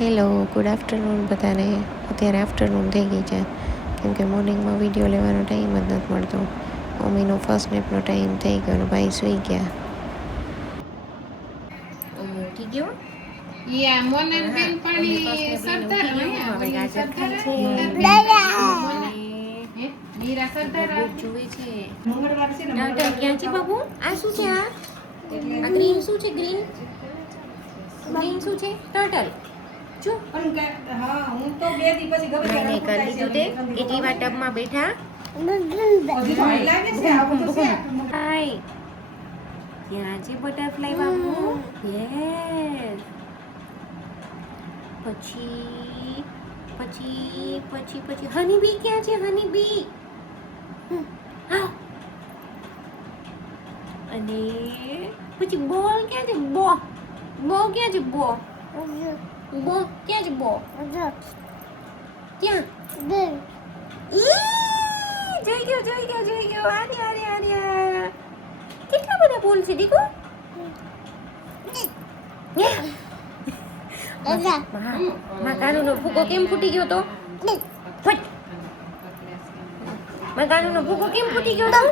Hello, good afternoon બધાને. અત્યારે afternoon થઈ ગઈ છે કેમ કે મોર્નિંગમાં વિડીયો લેવાનો ટાઈમ જ નથી મળતો. મમ્મીનો ફર્સ્ટ નેપનો ટાઈમ થઈ ગયો અને ભાઈ સૂઈ ગયા. ઉઠી ગયો? આ શું છે? આ ગ્રીન શું છે? ગ્રીન શું છે? ટર્ટલ. જો હું તો 2 દી પછી ગમે ત્યારે કરી લીધું તે કેટલી વાર ટબમાં બેઠા. હાય, ત્યાં છે બટરફ્લાય બાબુ. યસ. પછી પછી પછી પછી હનીબી ક્યાં છે? હનીબી. અને પછી બોલ ક્યાં છે? બો ક્યાં છે? બો ક્યાં છે? બો ક્યાં? જોઈ ગયો. આર્યા કેટલા બધા બોલ છે દીકુ. કાનુનો ફૂકો કેમ ફૂટી ગયો તો? કાનુનો ફૂકો કેમ ફૂટી ગયો તો?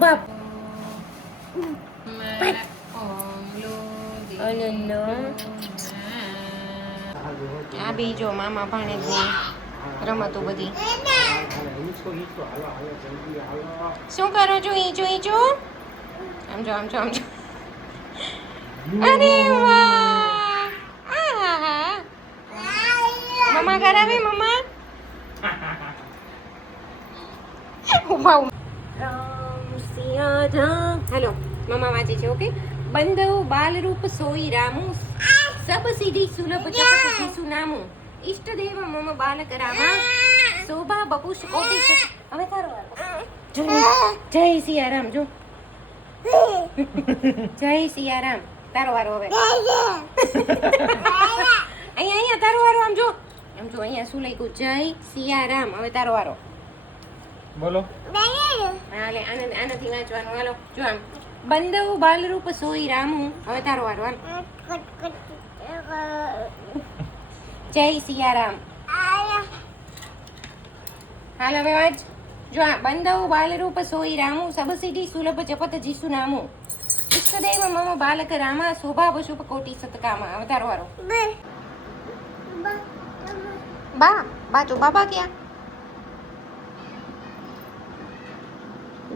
બાપ. આ બી જો મામા ભાણેજની રમતો બધી. શું કરો છો? ઈચો આમ જો. અરે વાહ! આહા! મમ્મા કરાવે મમ્મા. હેલો, મમ્મા વાંચે છે. ઓકે. બંધવ બાલરૂપ સોઈ રામુ સબ સિદ્ધિ સુલભ જપત શિશુ નામુ ઈષ્ટદેવ મમ બાલક રામા શોભા બપુષ કોટી. હવે તારો જય સિયારામ. જો જય સિયારામ. તારો વારો હવે. અહીંયા તારો વારો. આમ જો અહીંયા શું લખ્યું? જય સિયારામ. હવે તારો વારો. બોલો. હાલે આનાથી વાંચવાનું. હાલો જો આમ બંધવ બાલરૂપ સોઈ રામુ. હવે તારો વારો. હાલ. જય સિયારામ. હાલ હવે વાંચ. જો આ બંધવ બાલરૂપ સોઈ રામુ સબ સિદ્ધિ સુલભ જપત જીસુ નામુ ઈષ્ટદેવ મમ બાલક રામા શોભા શુભ કોટી સતકામા. હવે તારો વારો. બાજુ બાબા ક્યાં?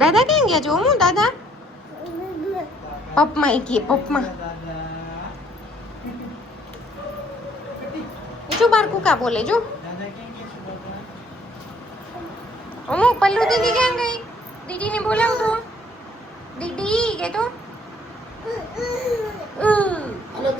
દાદા ક્યાં ગયા? જો હું દાદા પપમાં ગયે. પપમાં જો બાર કુકા બોલે. જો અમુક પલ્લુ દીદી ક્યાં ગઈ? દીદીને બોલાવતો. દીદી કે તો હાલો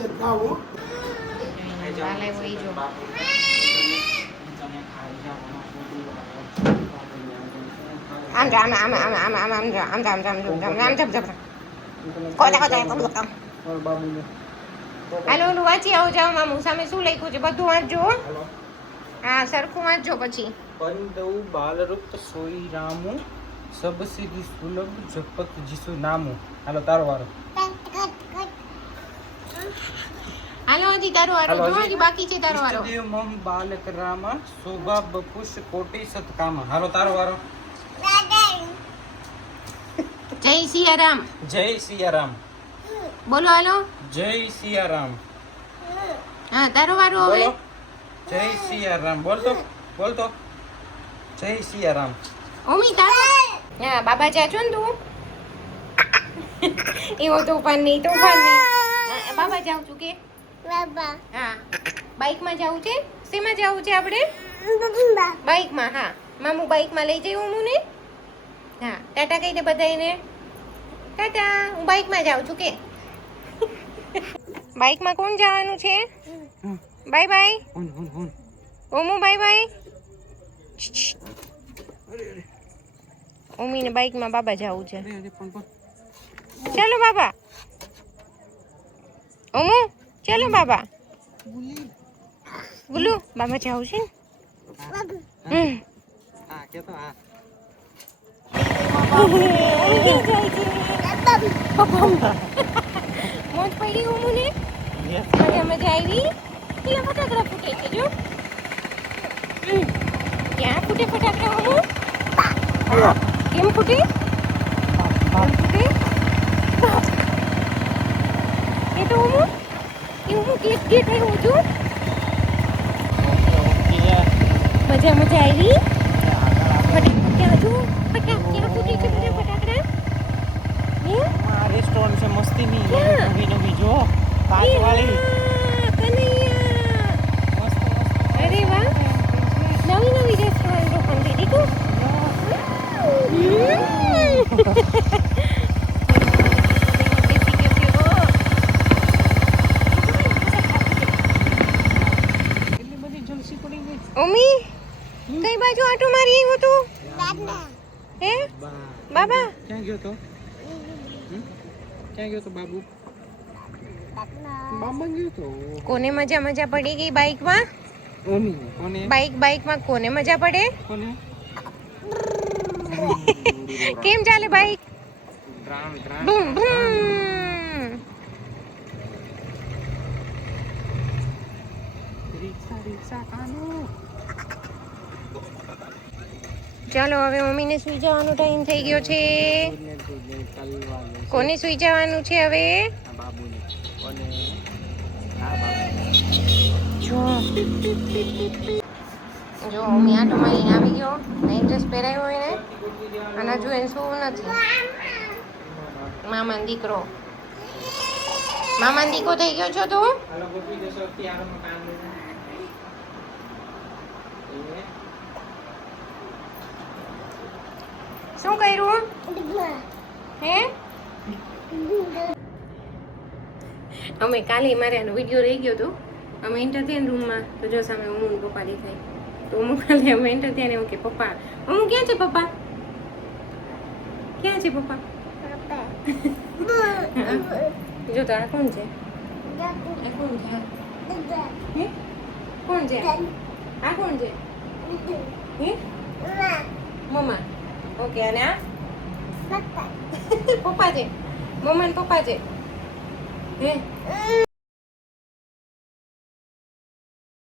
ઓલું વાંચી આવો. જાઓ મામુ સામે શું લખ્યું છે બધું વાંચજો. હા, સરખું વાંચજો. પછી બંધવ બાલરૂપ સોઈ રામુ સબ સિદ્ધિ સુલભ જપત જીસુ નામુ. હાલો તારો વારો. હાલો હજી તારો વારો. જો હજી બાકી છે તારો વારો. ઈષ્ટદેવ મમ બાલક રામા શોભા બપુષ કોટી સતકામા. હાલો તારો વારો. જય સિયારામ. જય સિયારામ. બોલો. હાલો. જય સિયારામ. હા, તારો વારો હવે. બોલો. જય સિયારામ. બોલતો જય સિયારામ. ઓમી તારો. હા, બાબા જા છો ને તું. એવો તોફાન નહીં. બાબા જાઉં છું કે બાબા. હા, બાઈકમાં જવું છે. શેમાં જવું છે આપણે? બાઈકમાં. હા, મામુ બાઈકમાં લઈ જઈ હું ને. હા, ટાટા કહી દે બધાને. ટાટા. હું બાઈકમાં જાઉં છું કે. બાઈકમાં કોણ જવાનું છે? Bye bye. Omu bye bye. ઓમીને બાઈકમાં બાબા જવું છે. ચાલો બાબા. ઓમુ ચાલો બાબા. ગુલ્લુ બાબા જવું છે ને. મોજ પડી હું મને મજા આવી. કેટલા ફટાકડા ફૂટ્યા. ફૂટે છે જો. ક્યાં ફૂટે ફટાકડા અમુ? કેમ ફૂટે? કેમ ફૂટે? એ તો અમુ કેક થયું છું. મજા આવી. ફટાકડા જો ક્યાં ફૂટે છે બધા ફટાકડા? રેસ્ટોરન્ટ છે મસ્તીની ક્યાં? નવી જો કાચવાળી કનૈયા અરે વાહ નવી રેસ્ટોરન્ટ ઓપન થઈ દીધું. એટલી બધી જલસી પડી ગઈ. ઓમી કઈ બાજુ આટો મારી આવ્યો તું? હે બાબા ક્યાં ગયો તો? ક્યાં ગયો તો બાબુ? બાબા ગયો તો. કોને મજા પડી ગઈ બાઈકમાં? કોને? બાઈકમાં કોને મજા પડે? કોને? કેમ ચાલે બાઈક? ડ્રામ બૂમ બૂમ. રિક્ષા કાનો. ચાલો હવે મમ્મીને સુઈ જવાનો ટાઈમ થઈ ગયો છે. કોને સુઈ જવાનું છે હવે? બાબુને. કોને? જો મમ્મી આટો મારીને આવી ગયો. નાઇટ ડ્રેસ પહેરાયો હોય ને અને હજુ એને શું નથી. મામાનો દીકરો થઈ ગયો છો તું? શું કર્યું હે? અમે કાલે મારે આનો વિડીયો રહી ગયો હતો. અમે એન્ટર થયા ને રૂમમાં તો જો સામે અમુક પપ્પા દેખાય. તો અમુક કાલે અમે એન્ટર થયા ને એવું કે પપ્પા અમુક ક્યાં છે પપ્પા? ક્યાં છે પપ્પા? જો તો આ કોણ છે? આ કોણ છે? હે? કોણ છે? આ કોણ છે? હે? મમ્મા. ઓકે અને આ પપ્પા છે. મમ્મા ને પપ્પા છે. હે